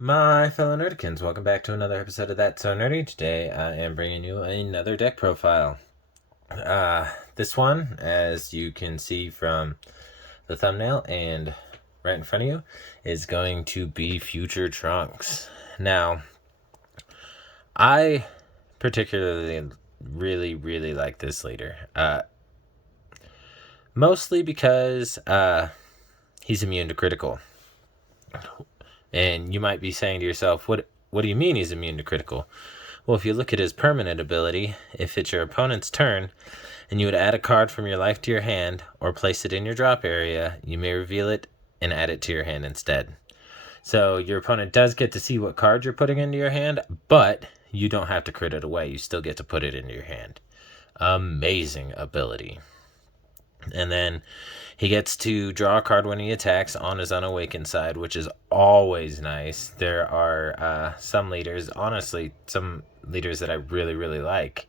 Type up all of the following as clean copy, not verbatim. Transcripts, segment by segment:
My fellow nerdikins, welcome back to another episode of That's So Nerdy. Today I am bringing you another deck profile. This one, as you can see from the thumbnail and right in front of you, is going to be Future Trunks. Now, I particularly really like this leader. Mostly because he's immune to critical. And you might be saying to yourself, what do you mean he's immune to critical? Well, if you look at his permanent ability, if it's your opponent's turn, and you would add a card from your life to your hand, or place it in your drop area, you may reveal it and add it to your hand instead. So your opponent does get to see what card you're putting into your hand, but you don't have to crit it away. You still get to put it into your hand. Amazing ability. And then he gets to draw a card when he attacks on his unawakened side, which is always nice. There are some leaders, honestly, some leaders that I really like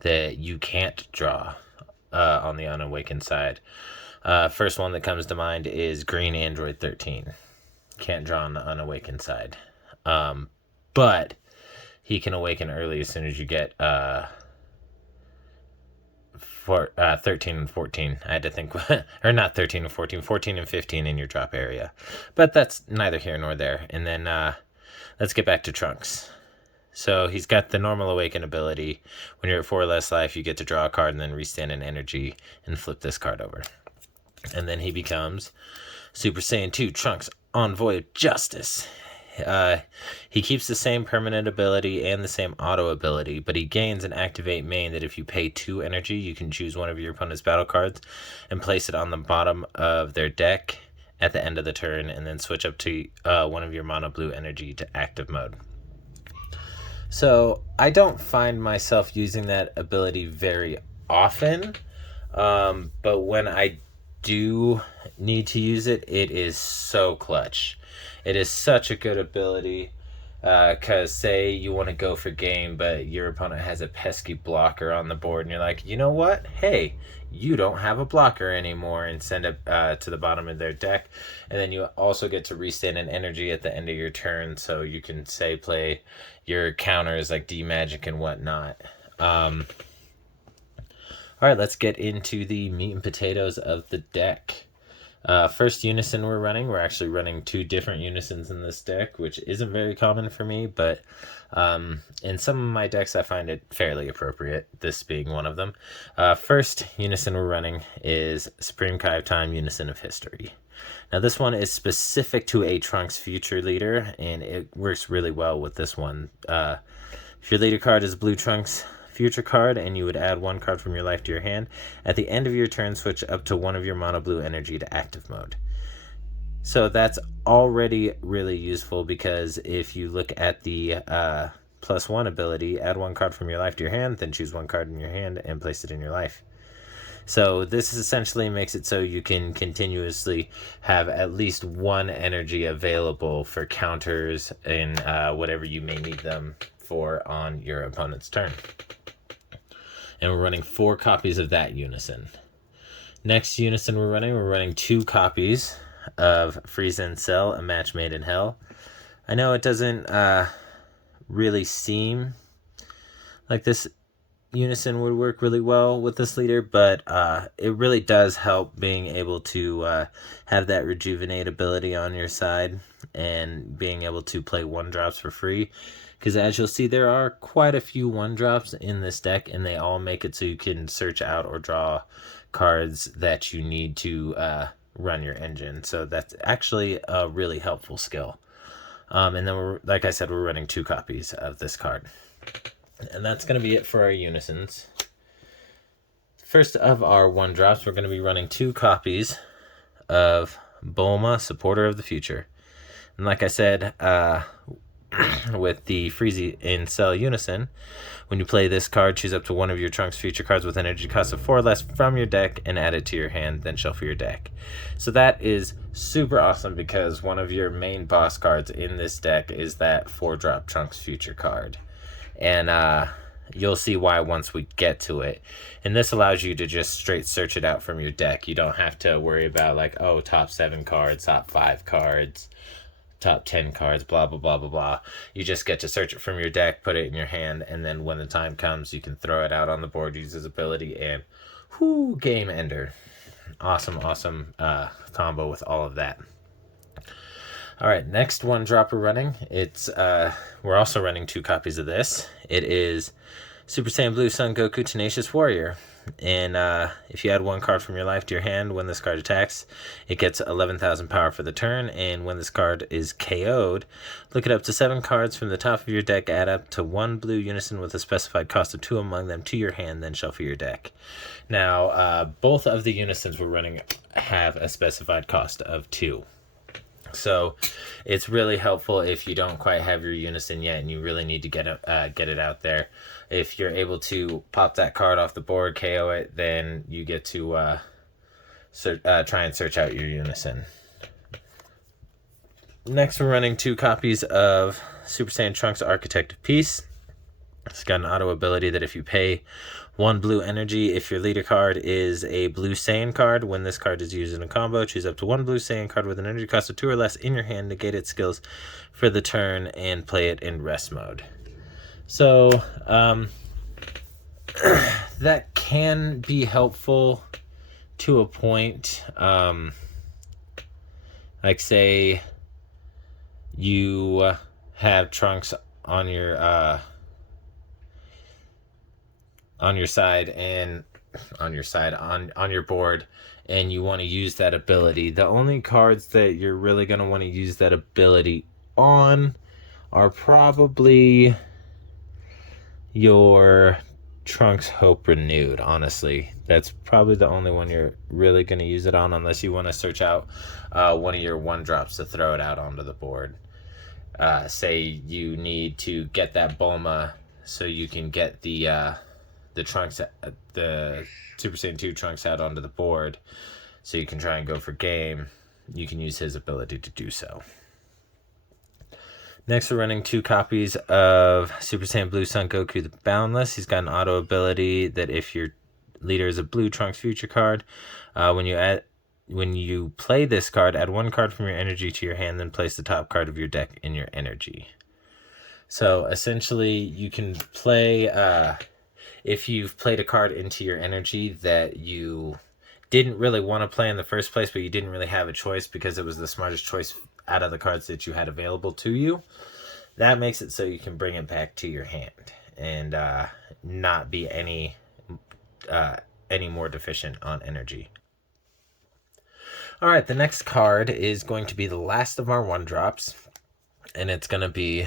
that you can't draw on the unawakened side. First one that comes to mind is Green Android 13. Can't draw on the unawakened side. But he can awaken early as soon as you get 13 and 14. I had to think, or not 13 and 14, 14 and 15 in your drop area. But that's neither here nor there. And then let's get back to Trunks. So he's got the normal awaken ability. When you're at 4 or less life, you get to draw a card and then restand an energy and flip this card over. And then he becomes Super Saiyan 2 Trunks, Envoy of Justice. He keeps the same permanent ability and the same auto ability, but he gains an activate main that if you pay 2 energy, you can choose one of your opponent's battle cards and place it on the bottom of their deck at the end of the turn, and then switch up to one of your mono blue energy to active mode. So I don't find myself using that ability very often, but when I do need to use it, it is so clutch. It is such a good ability, because say you want to go for game, but your opponent has a pesky blocker on the board, and you're like, you know what? Hey, you don't have a blocker anymore, and send it to the bottom of their deck. And then you also get to restand an energy at the end of your turn, so you can, say, play your counters like D-Magic and whatnot. Alright, let's get into the meat and potatoes of the deck. First Unison we're actually running 2 different Unisons in this deck, which isn't very common for me, but in some of my decks I find it fairly appropriate, this being one of them. First Unison we're running is Supreme Kai Time Unison of History. Now this one is specific to a Trunks future leader, and it works really well with this one. If your leader card is Blue Trunks future card, and you would add 1 card from your life to your hand, at the end of your turn switch up to one of your mono blue energy to active mode. So that's already really useful, because if you look at the +1 ability, add 1 card from your life to your hand, then choose 1 card in your hand and place it in your life. So this essentially makes it so you can continuously have at least 1 energy available for counters in whatever you may need them for on your opponent's turn. And we're running 4 copies of that Unison. Next Unison we're running 2 copies of Frieza and Cell, A Match Made in Hell. I know it doesn't really seem like this Unison would work really well with this leader, but it really does help being able to have that rejuvenate ability on your side and being able to play 1-drops for free. Because as you'll see, there are quite a few 1-drops in this deck, and they all make it so you can search out or draw cards that you need to run your engine. So that's actually a really helpful skill. And then, like I said, we're running 2 copies of this card. And that's going to be it for our Unisons. First of our 1-drops, we're going to be running 2 copies of Bulma, Supporter of the Future. And like I said, with the Frieza and Cell Unison, when you play this card, choose up to one of your Trunks future cards with energy cost of 4 or less from your deck and add it to your hand, then shuffle your deck. So that is super awesome, because one of your main boss cards in this deck is that 4-drop Trunks future card. And you'll see why once we get to it. And this allows you to just straight search it out from your deck. You don't have to worry about like, oh, top 7 cards, top 5 cards, top 10 cards, blah, blah, blah, blah, blah. You just get to search it from your deck, put it in your hand, and then when the time comes, you can throw it out on the board, use his ability, and whoo, game ender. Awesome combo with all of that. All right, next one drop we're running. We're also running 2 copies of this. It is Super Saiyan Blue Son Goku Tenacious Warrior. And if you add 1 card from your life to your hand when this card attacks, it gets 11,000 power for the turn. And when this card is KO'd, look at up to 7 cards from the top of your deck, add up to 1 blue unison with a specified cost of 2 among them to your hand, then shuffle your deck. Now, both of the unisons we're running have a specified cost of 2. So it's really helpful if you don't quite have your unison yet and you really need to get it out there. If you're able to pop that card off the board, KO it, then you get to try and search out your unison. Next, we're running 2 copies of Super Saiyan Trunks Architect of Peace. It's got an auto ability that if you pay 1 blue energy, if your leader card is a blue Saiyan card, when this card is used in a combo, choose up to 1 blue Saiyan card with an energy cost of 2 or less in your hand, negate its skills for the turn, and play it in rest mode. So, that can be helpful to a point. Like, say you have Trunks on your board, and you want to use that ability. The only cards that you're really going to want to use that ability on are probably your Trunks Hope Renewed, honestly. That's probably the only one you're really going to use it on, unless you want to search out one of your 1-drops to throw it out onto the board. Say you need to get that Bulma so you can get the Trunks, the Super Saiyan 2 Trunks out onto the board, so you can try and go for game. You can use his ability to do so. Next, we're running 2 copies of Super Saiyan Blue Son Goku the Boundless. He's got an auto ability that if your leader is a blue Trunks Future card, when you play this card, add 1 card from your energy to your hand, then place the top card of your deck in your energy. So essentially, you can play. If you've played a card into your energy that you didn't really want to play in the first place, but you didn't really have a choice because it was the smartest choice out of the cards that you had available to you, that makes it so you can bring it back to your hand and not be any more deficient on energy. All right, the next card is going to be the last of our 1-drops, and it's going to be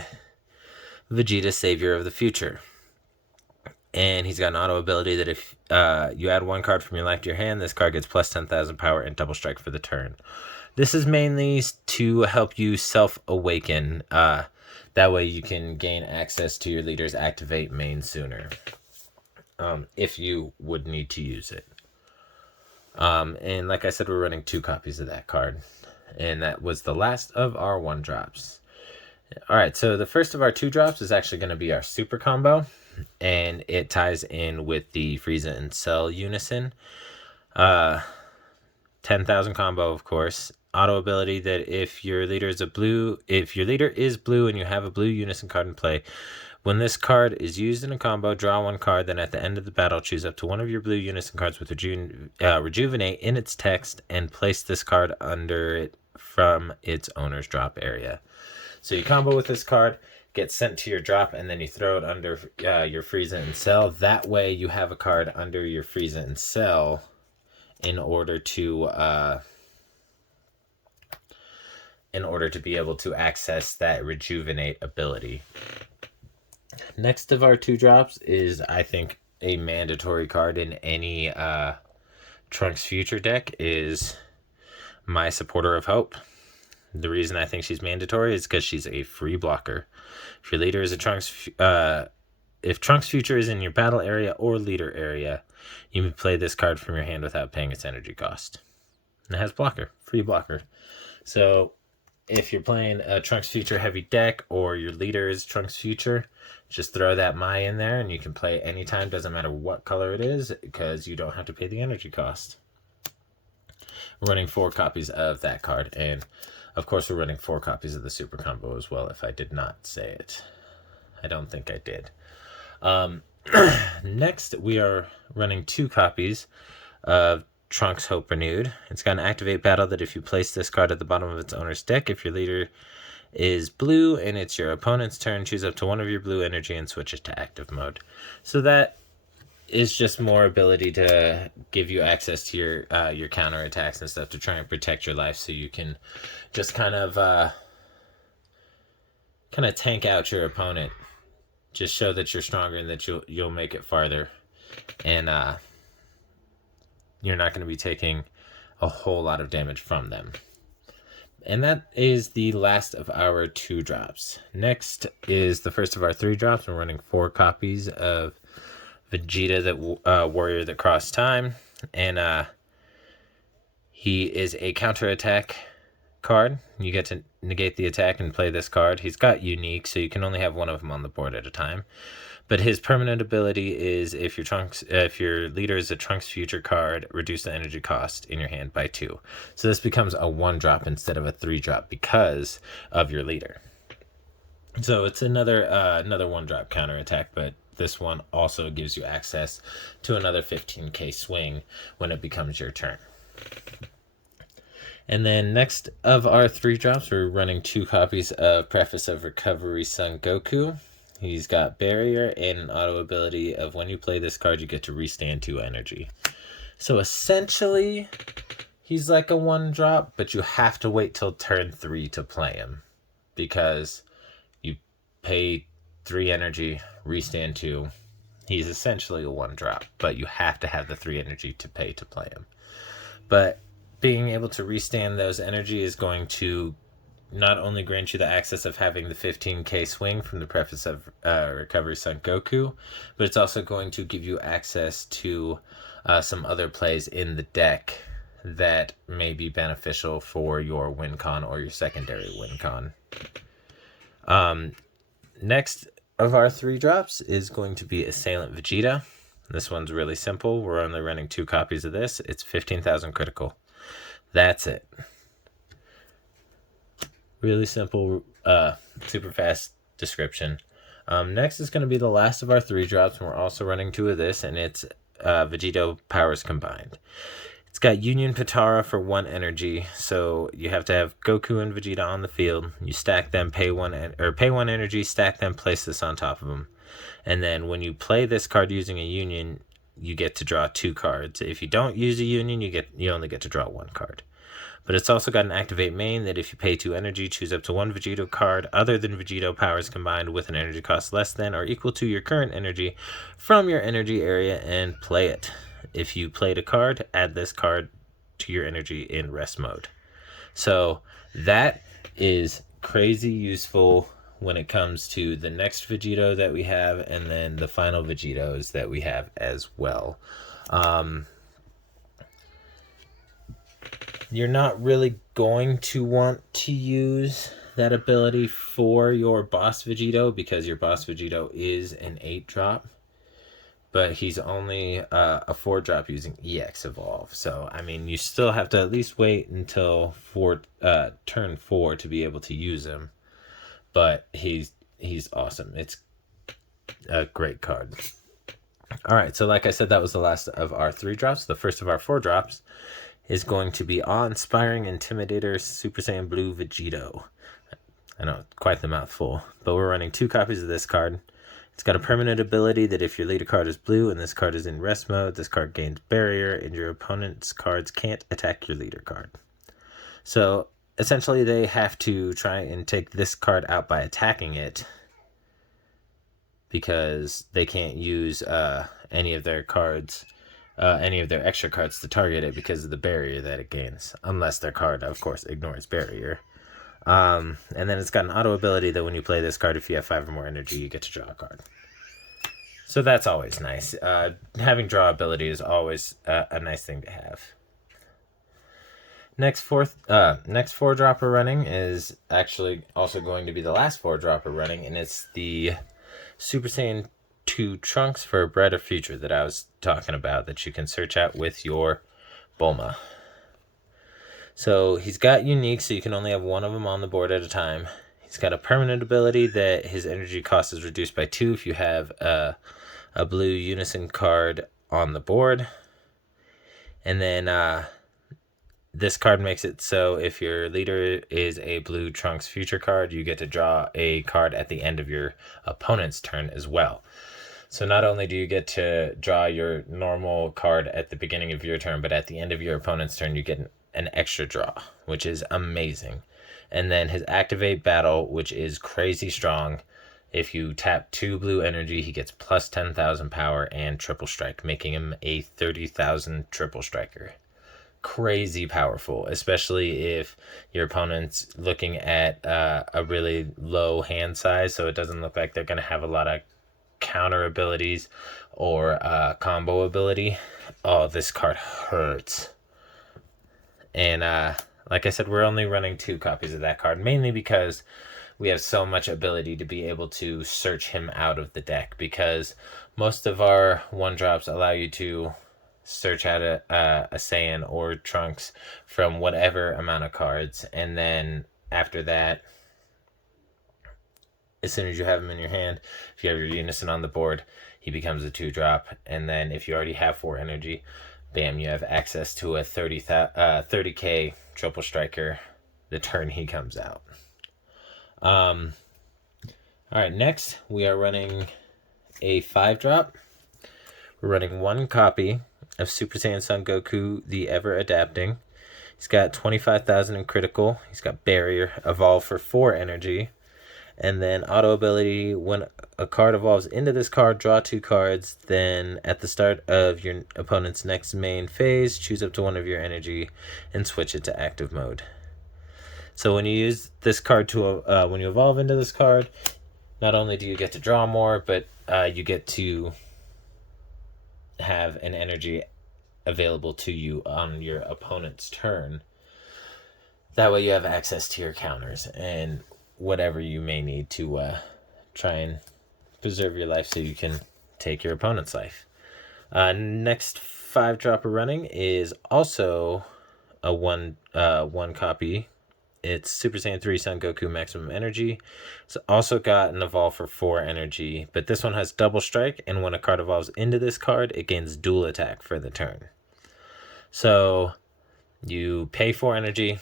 Vegeta, Savior of the Future. And he's got an auto ability that if you add 1 card from your life to your hand, this card gets plus 10,000 power and double strike for the turn. This is mainly to help you self-awaken. That way you can gain access to your leader's activate main sooner, if you would need to use it. And like I said, we're running 2 copies of that card. And that was the last of our 1-drops. All right, so the first of our 2-drops is actually going to be our super combo. And it ties in with the Frieza and Cell unison. 10,000 combo, of course. Auto ability that if your leader is blue and you have a blue unison card in play, when this card is used in a combo, draw 1 card, then at the end of the battle, choose up to 1 of your blue unison cards with Rejuvenate in its text and place this card under it from its owner's drop area. So you combo with this card, gets sent to your drop, and then you throw it under your Frieza and Cell. That way you have a card under your Frieza and Cell in order to be able to access that Rejuvenate ability. Next of our 2-drops is, I think, a mandatory card in any Trunks Future deck is my Supporter of Hope. The reason I think she's mandatory is because she's a free blocker. If your leader is if Trunks Future is in your battle area or leader area, you may play this card from your hand without paying its energy cost. And it has blocker, free blocker. So if you're playing a Trunks Future heavy deck or your leader is Trunks Future, Just throw that Mai in there and you can play it anytime, doesn't matter what color it is, because you don't have to pay the energy cost. We're running 4 copies of that card, and of course we're running 4 copies of the super combo as well, if I did not say it. I don't think I did. Next, we are running 2 copies of Trunks Hope Renewed. It's got an activate battle that if you place this card at the bottom of its owner's deck, if your leader is blue and it's your opponent's turn, choose up to 1 of your blue energy and switch it to active mode. So that is just more ability to give you access to your counter attacks and stuff to try and protect your life, so you can just kind of tank out your opponent. Just show that you're stronger and that you'll make it farther, and you're not going to be taking a whole lot of damage from them. And that is the last of our 2 drops. Next is the first of our 3 drops. We're running 4 copies of Vegeta, that warrior that crossed time, and he is a counterattack card. You get to negate the attack and play this card. He's got unique, so you can only have 1 of them on the board at a time. But his permanent ability is if your leader is a Trunks future card, reduce the energy cost in your hand by 2. So this becomes a 1-drop instead of a 3-drop because of your leader. So it's another 1-drop counterattack, but this one also gives you access to another 15k swing when it becomes your turn. And then next of our 3 drops, we're running 2 copies of Preface of Recovery Son Goku. He's got Barrier and an auto ability of when you play this card, you get to restand 2 energy. So essentially, he's like a 1-drop, but you have to wait till turn 3 to play him, because you pay 3 energy, restand 2. He's essentially a 1-drop, but you have to have the 3 energy to pay to play him. But being able to restand those energy is going to not only grant you the access of having the 15k swing from the Preface of Recovery Son Goku, but it's also going to give you access to some other plays in the deck that may be beneficial for your win con or your secondary win con. Next of our 3 drops is going to be Assailant Vegeta. This one's really simple. We're only running 2 copies of this. It's 15,000 critical. That's it. Really simple, super fast description. Next is going to be the last of our 3 drops, and we're also running 2 of this, and it's Vegito powers combined. It's got Union Patara for 1 energy, so you have to have Goku and Vegeta on the field. You stack them, pay 1 energy, stack them, place this on top of them. And then when you play this card using a Union, you get to draw 2 cards. If you don't use a Union, you only get to draw 1 card. But it's also got an activate main that if you pay 2 energy, choose up to 1 Vegito card other than Vegito powers combined with an energy cost less than or equal to your current energy from your energy area and play it. If you played a card, add this card to your energy in rest mode. So that is crazy useful when it comes to the next Vegito that we have, and then the final Vegitos that we have as well. You're not really going to want to use that ability for your boss Vegito, because your boss Vegito is an 8-drop, but he's only a 4-drop using EX Evolve. So, I mean, you still have to at least wait until turn 4 to be able to use him. But he's awesome. It's a great card. All right, so like I said, that was the last of our 3 drops. The first of our 4 drops is going to be Awe-Inspiring Intimidator Super Saiyan Blue Vegito. I know, quite the mouthful, but we're running 2 copies of this card. It's got a permanent ability that if your leader card is blue and this card is in rest mode, this card gains barrier and your opponent's cards can't attack your leader card. So essentially they have to try and take this card out by attacking it, because they can't use any of their cards, any of their extra cards to target it because of the barrier that it gains, unless their card, of course, ignores barrier. And then it's got an auto ability that when you play this card, if you have 5 or more energy, you get to draw a card. So that's always nice. Having draw ability is always a nice thing to have. Next 4-dropper running is actually also going to be the last 4-dropper running, and it's the Super Saiyan 2 Trunks for a brighter future that I was talking about that you can search out with your Bulma. So he's got unique, so you can only have one of them on the board at a time. He's got a permanent ability that his energy cost is reduced by 2 if you have a blue Unison card on the board. And then this card makes it so if your leader is a blue Trunks future card, you get to draw a card at the end of your opponent's turn as well. So not only do you get to draw your normal card at the beginning of your turn, but at the end of your opponent's turn, you get an extra draw, which is amazing. And then his Activate Battle, which is crazy strong. If you tap 2 blue energy, he gets plus 10,000 power and triple strike, making him a 30,000 triple striker. Crazy powerful, especially if your opponent's looking at a really low hand size, so it doesn't look like they're going to have a lot of counter abilities or combo ability. Oh, this card hurts. And like I said, we're only running 2 copies of that card, mainly because we have so much ability to be able to search him out of the deck, because most of our 1-drops allow you to search out a Saiyan or Trunks from whatever amount of cards, and then after that, as soon as you have him in your hand, if you have your Unison on the board, he becomes a 2-drop, and then if you already have 4 energy, bam, you have access to a 30k triple striker the turn he comes out. Alright, next we are running a 5-drop. We're running 1 copy of Super Saiyan Son Goku, the Ever Adapting. He's got 25,000 in critical. He's got Barrier, Evolve for 4 energy. And then auto ability, when a card evolves into this card, draw 2 cards. Then at the start of your opponent's next main phase, choose up to 1 of your energy and switch it to active mode. So when you use this card to when you evolve into this card, not only do you get to draw more, but you get to have an energy available to you on your opponent's turn. That way you have access to your counters and whatever you may need to try and preserve your life so you can take your opponent's life. Next 5-drop we're running is also a one copy. It's Super Saiyan 3 Son Goku Maximum Energy. It's also got an evolve for 4 energy, but this one has double strike, and when a card evolves into this card, it gains dual attack for the turn. So you pay 4 energy,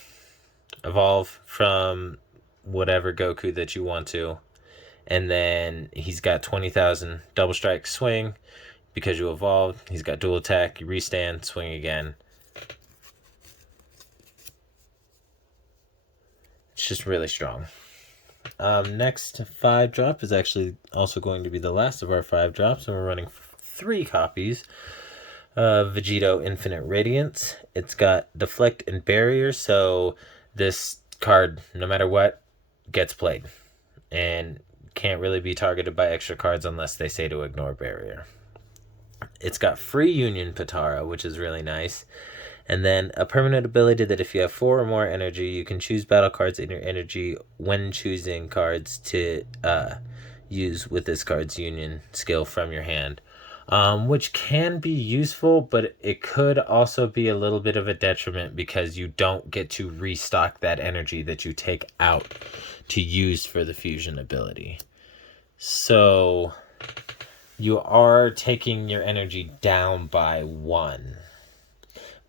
evolve from whatever Goku that you want to, and then he's got 20,000 double strike swing. Because you evolved, he's got dual attack, you restand, swing again. It's just really strong. Next 5-drop is actually also going to be the last of our 5-drops, and we're running 3 copies of Vegito Infinite Radiance. It's got Deflect and Barrier, so this card, no matter what, gets played and can't really be targeted by extra cards unless they say to ignore Barrier. It's got Free Union Patara, which is really nice. And then a permanent ability that if you have 4 or more energy, you can choose battle cards in your energy when choosing cards to use with this card's union skill from your hand. Which can be useful, but it could also be a little bit of a detriment because you don't get to restock that energy that you take out to use for the fusion ability. So you are taking your energy down by 1.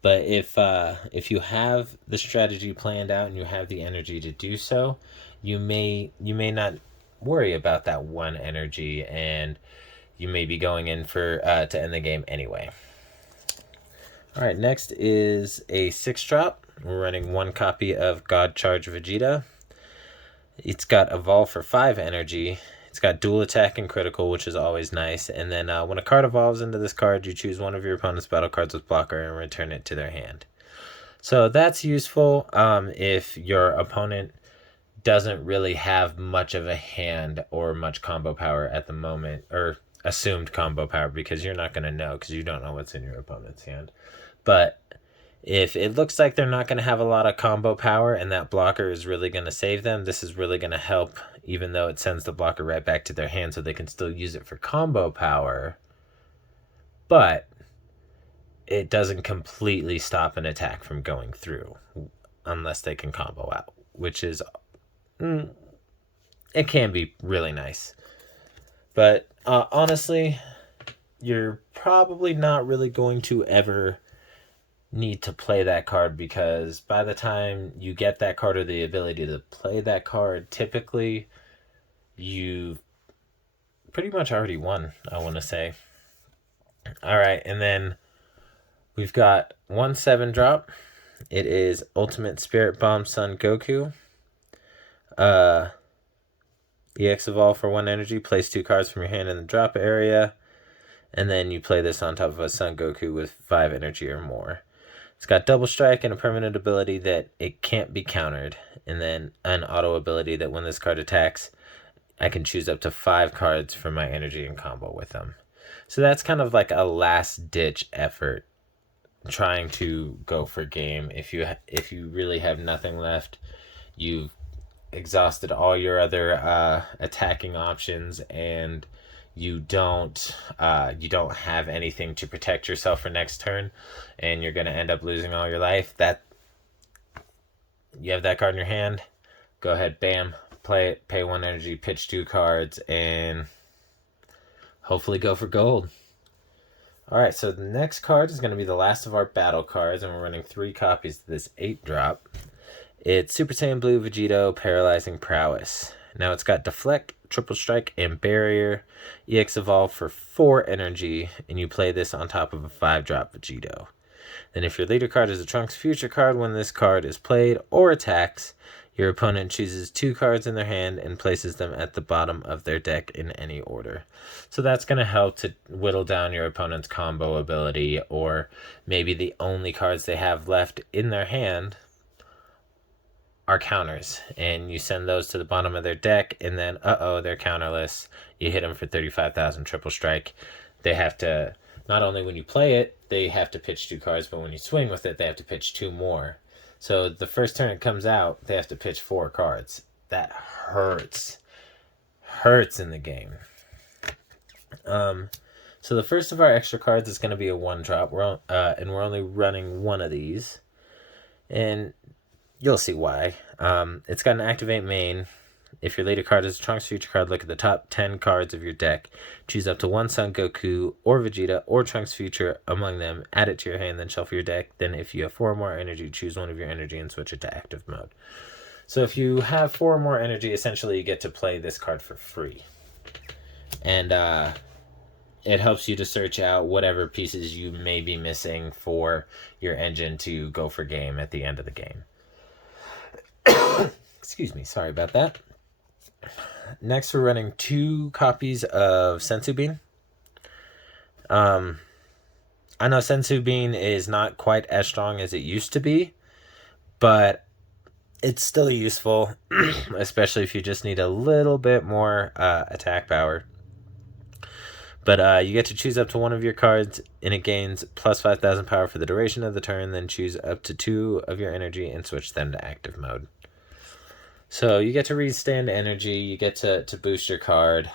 But if you have the strategy planned out and you have the energy to do so, you may not worry about that 1 energy, and you may be going in for to end the game anyway. All right, next is a 6-drop. We're running 1 copy of God Charge Vegeta. It's got Evolve for 5 energy. It's got dual attack and critical, which is always nice. And then when a card evolves into this card, you choose one of your opponent's battle cards with blocker and return it to their hand. So that's useful if your opponent doesn't really have much of a hand or much combo power at the moment, or assumed combo power, because you're not going to know because you don't know what's in your opponent's hand. But If it looks like they're not going to have a lot of combo power and that blocker is really going to save them, this is really going to help, even though it sends the blocker right back to their hand so they can still use it for combo power. But it doesn't completely stop an attack from going through unless they can combo out, which is, it can be really nice. But honestly, you're probably not really going to ever need to play that card, because by the time you get that card or the ability to play that card, typically you've pretty much already won, I want to say. All right, and then we've got 1/7 drop. It is Ultimate Spirit Bomb Son Goku. EX Evolve for 1 energy. Place 2 cards from your hand in the drop area. And then you play this on top of a Son Goku with 5 energy or more. It's got double strike and a permanent ability that it can't be countered. And then an auto ability that when this card attacks, I can choose up to 5 cards from my energy and combo with them. So that's kind of like a last ditch effort, trying to go for game. If you really have nothing left, you've exhausted all your other attacking options, and you don't have anything to protect yourself for next turn, and you're going to end up losing all your life. That you have that card in your hand, go ahead, bam, play it, pay 1 energy, pitch 2 cards, and hopefully go for gold. Alright, so the next card is going to be the last of our battle cards, and we're running 3 copies of this 8 drop. It's Super Saiyan Blue Vegito Paralyzing Prowess. Now it's got Deflect, Triple Strike, and Barrier. EX Evolve for 4 energy, and you play this on top of a 5-drop Vegito. Then if your leader card is a Trunks Future card, when this card is played or attacks, your opponent chooses 2 cards in their hand and places them at the bottom of their deck in any order. So that's going to help to whittle down your opponent's combo ability, or maybe the only cards they have left in their hand are counters, and you send those to the bottom of their deck, and then they're counterless. You hit them for 35,000 triple strike. They have to, not only when you play it, they have to pitch 2 cards, but when you swing with it, they have to pitch 2 more. So the first turn it comes out, they have to pitch 4 cards. That hurts in the game. So the first of our extra cards is going to be a 1-drop. And we're only running 1 of these, and you'll see why. It's got an Activate main. If your later card is a Trunks Future card, look at the top 10 cards of your deck. Choose up to 1 Son Goku or Vegeta or Trunks Future among them. Add it to your hand, then shuffle your deck. Then if you have 4 more energy, choose one of your energy and switch it to active mode. So if you have 4 more energy, essentially you get to play this card for free. And it helps you to search out whatever pieces you may be missing for your engine to go for game at the end of the game. Excuse me, sorry about that. Next, we're running 2 copies of Senzu Bean. I know Senzu Bean is not quite as strong as it used to be, but it's still useful, especially if you just need a little bit more attack power. But you get to choose up to 1 of your cards, and it gains plus 5,000 power for the duration of the turn. Then choose up to 2 of your energy and switch them to active mode. So you get to restand energy, you get to boost your card.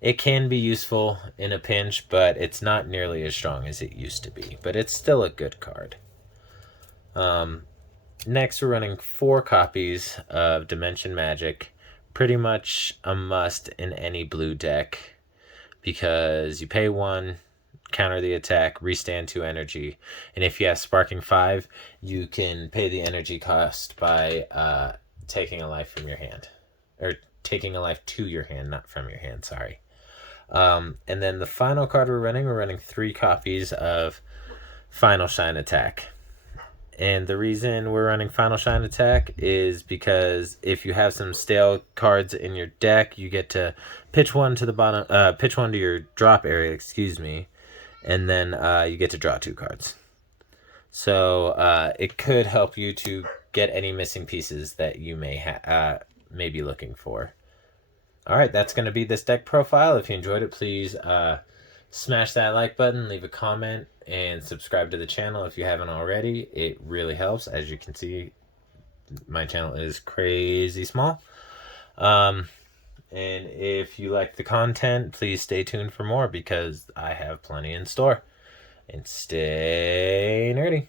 It can be useful in a pinch, but it's not nearly as strong as it used to be. But it's still a good card. Next, we're running 4 copies of Dimension Magic. Pretty much a must in any blue deck, because you pay 1, counter the attack, restand 2 energy. And if you have Sparking 5, you can pay the energy cost by taking a life from your hand. Or taking a life to your hand, not from your hand, sorry. And then the final card we're running 3 copies of Final Shine Attack. And the reason we're running Final Shine Attack is because if you have some stale cards in your deck, you get to pitch 1 to the bottom, pitch 1 to your drop area, excuse me, and then you get to draw 2 cards. So it could help you to get any missing pieces that you may be looking for. All right, that's going to be this deck profile. If you enjoyed it, please Smash that like button, leave a comment, and subscribe to the channel if you haven't already. It really helps. As you can see, my channel is crazy small. And if you like the content, please stay tuned for more because I have plenty in store. And stay nerdy.